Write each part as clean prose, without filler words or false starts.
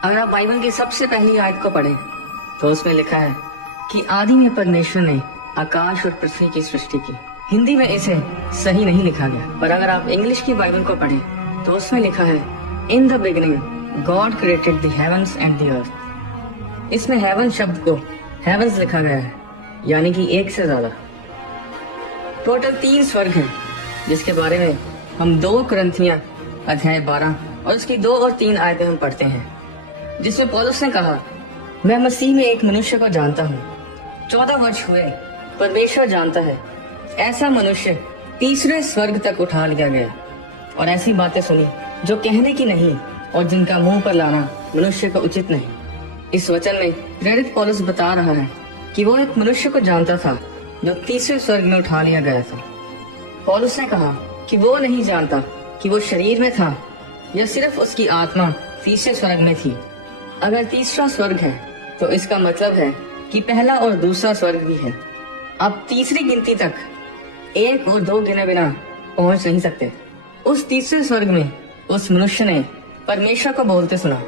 अगर आप बाइबल की सबसे पहली आयत को पढ़ें तो उसमें लिखा है कि आदि में परमेश्वर ने आकाश और पृथ्वी की सृष्टि की। हिंदी में इसे सही नहीं लिखा गया, पर अगर आप इंग्लिश की बाइबल को पढ़ें तो उसमें लिखा है in the beginning God created the heavens and the earth. इसमें हेवन शब्द को हेवंस लिखा गया है, यानी कि एक से ज्यादा। टोटल 3 स्वर्ग हैं, जिसके बारे में हम 2 कुरिन्थियों अध्याय 12 और उसकी 2 और 3 आयतें हम पढ़ते हैं, जिसमें पौलुस ने कहा, मैं मसीह में एक मनुष्य को जानता हूँ, 14 वर्ष हुए, परमेश्वर जानता है, ऐसा मनुष्य तीसरे स्वर्ग तक उठा लिया गया और ऐसी बातें सुनी जो कहने की नहीं और जिनका मुंह पर लाना मनुष्य को उचित नहीं। इस वचन में प्रेरित पौलुस बता रहा है कि वो एक मनुष्य को जानता था जो तीसरे स्वर्ग में उठा लिया गया था। पौलुस ने कहा कि वो नहीं जानता कि वो शरीर में था या सिर्फ उसकी आत्मा तीसरे स्वर्ग में थी। अगर तीसरा स्वर्ग है तो इसका मतलब है कि पहला और दूसरा स्वर्ग भी है। अब तीसरी गिनती तक 1 और 2 गिने बिना पहुंच नहीं सकते। उस तीसरे स्वर्ग में उस मनुष्य ने परमेश्वर को बोलते सुना।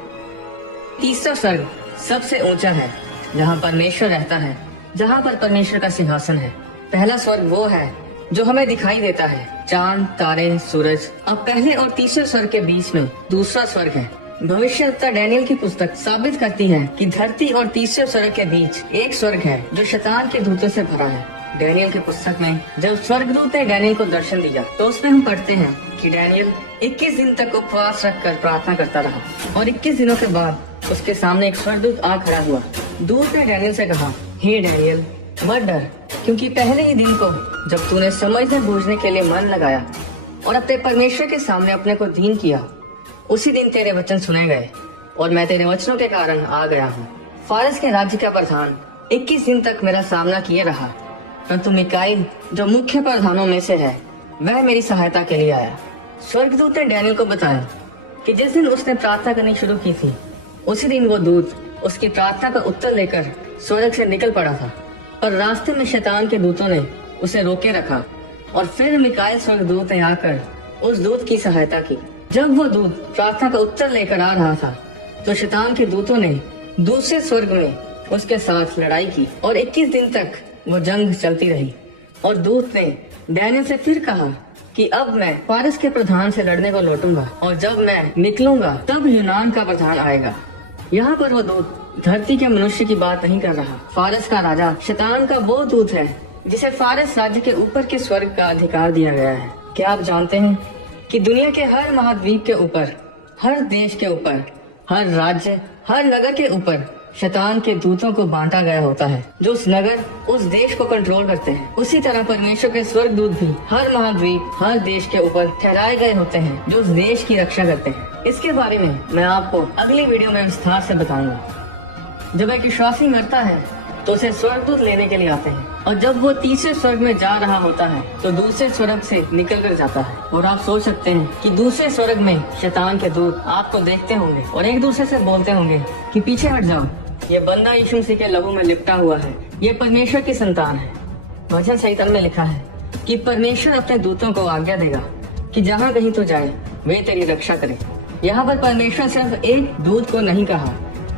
तीसरा स्वर्ग सबसे ऊंचा है, जहाँ परमेश्वर रहता है, जहाँ पर परमेश्वर का सिंहासन है। पहला स्वर्ग वो है जो हमें दिखाई देता है, चांद, तारे, सूरज। अब पहले और तीसरे स्वर्ग के बीच में दूसरा स्वर्ग है। भविष्यवक्ता डैनियल की पुस्तक साबित करती है कि धरती और तीसरे स्वर्ग के बीच एक स्वर्ग है जो शैतान के दूतों से भरा है। डैनियल की पुस्तक में जब स्वर्गदूत ने डैनियल को दर्शन दिया तो उसमें हम पढ़ते हैं कि डैनियल 21 दिन तक उपवास रखकर प्रार्थना करता रहा और 21 दिनों के बाद उसके सामने एक स्वर्गदूत आ खड़ा हुआ। दूत ने डैनियल से कहा, हे डैनियल, मत डर, क्योंकि पहले ही दिन को जब तूने समझने बूझने के लिए मन लगाया और अपने परमेश्वर के सामने अपने को दीन किया, उसी दिन तेरे वचन सुने गए और मैं तेरे वचनों के कारण आ गया हूँ। फारस के राज्य का प्रधान 21 दिन तक मेरा सामना किए रहा, परंतु मिकाईल जो मुख्य प्रधानों में से है, वह मेरी सहायता के लिए आया। स्वर्गदूत ने डैनियल को बताया कि जिस दिन उसने प्रार्थना करनी शुरू की थी, उसी दिन वो दूत उसकी प्रार्थना का उत्तर लेकर स्वर्ग से निकल पड़ा था, पर रास्ते में शैतान के दूतों ने उसे रोके रखा और फिर मिकाईल स्वर्गदूत ने आकर उस दूत की सहायता की। जब वो दूत प्रार्थना का उत्तर लेकर आ रहा था तो शैतान के दूतों ने दूसरे स्वर्ग में उसके साथ लड़ाई की और 21 दिन तक वो जंग चलती रही। और दूत ने डैनियल से फिर कहा कि अब मैं फारस के प्रधान से लड़ने को लौटूंगा और जब मैं निकलूंगा तब यूनान का प्रधान आएगा। यहाँ पर वो दूत धरती के मनुष्य की बात नहीं कर रहा। फारस का राजा शैतान का वो दूत है जिसे फारस राज्य के ऊपर के स्वर्ग का अधिकार दिया गया है। क्या आप जानते हैं कि दुनिया के हर महाद्वीप के ऊपर, हर देश के ऊपर, हर राज्य, हर नगर के ऊपर शैतान के दूतों को बांटा गया होता है जो उस नगर, उस देश को कंट्रोल करते हैं। उसी तरह परमेश्वर के स्वर्ग दूत भी हर महाद्वीप, हर देश के ऊपर ठहराए गए होते हैं जो उस देश की रक्षा करते हैं। इसके बारे में मैं आपको अगली वीडियो में विस्तार से बताऊंगा। जब एक विश्वासी मरता है तो उसे स्वर्गदूत लेने के लिए आते हैं और जब वो तीसरे स्वर्ग में जा रहा होता है तो दूसरे स्वर्ग से निकल कर जाता है। और आप सोच सकते हैं कि दूसरे स्वर्ग में शैतान के दूत आपको देखते होंगे और एक दूसरे से बोलते होंगे कि पीछे हट जाओ, ये बंदा यीशु मसीह के लहू में लिपटा हुआ है, ये परमेश्वर की संतान है। वचन संहिता में लिखा है कि परमेश्वर अपने दूतों को आज्ञा देगा कि जहाँ कहीं तो जाए वे तेरी रक्षा करे। यहाँ पर परमेश्वर सिर्फ एक दूत को नहीं कहा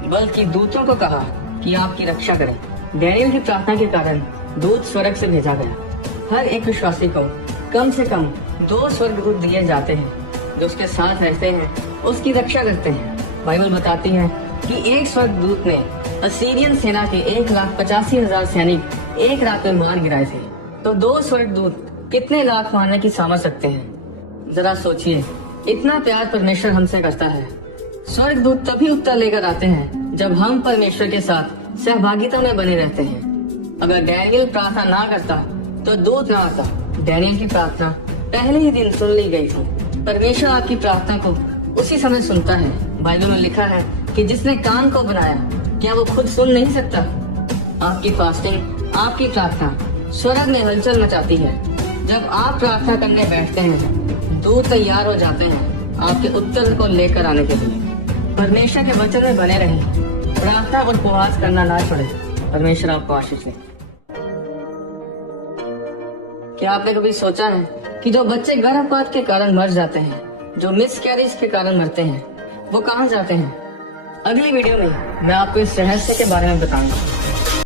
बल्कि दूतों को कहा कि आपकी रक्षा करें। डैनियल की प्रार्थना के कारण दूत स्वर्ग से भेजा गया। हर एक विश्वासी को कम से कम 2 स्वर्गदूत दिए जाते हैं जो उसके साथ रहते हैं, उसकी रक्षा करते हैं। बाइबल बताती है कि एक स्वर्गदूत ने असीरियन सेना के 1,85,000 सैनिक एक रात में मार गिराए थे। तो 2 स्वर्गदूत कितने लाख मारने की सामर्थ रखते हैं? जरा सोचिए, इतना प्यार परमेश्वर हमसे करता है। स्वर्गदूत तभी उत्तर लेकर आते हैं जब हम परमेश्वर के साथ सहभागिता में बने रहते हैं। अगर डैनियल प्रार्थना ना करता तो दूत ना आता। डैनियल की प्रार्थना पहले ही दिन सुन ली गई थी। परमेश्वर आपकी प्रार्थना को उसी समय सुनता है। बाइबल में लिखा है कि जिसने कान को बनाया, क्या वो खुद सुन नहीं सकता? आपकी फास्टिंग, आपकी प्रार्थना स्वर्ग में हलचल मचाती है। जब आप प्रार्थना करने बैठते हैं, दूत तैयार हो जाते हैं आपके उत्तर को लेकर आने के लिए। परमेश्वर के वचन में बने रहें, प्रार्थना और उपवास करना ना छोड़े। परमेश्वर आपको आशीष दे। क्या आपने कभी सोचा है कि जो बच्चे गर्भपात के कारण मर जाते हैं, जो मिसकैरेज के कारण मरते हैं, वो कहाँ जाते हैं? अगली वीडियो में मैं आपको इस रहस्य के बारे में बताऊंगा।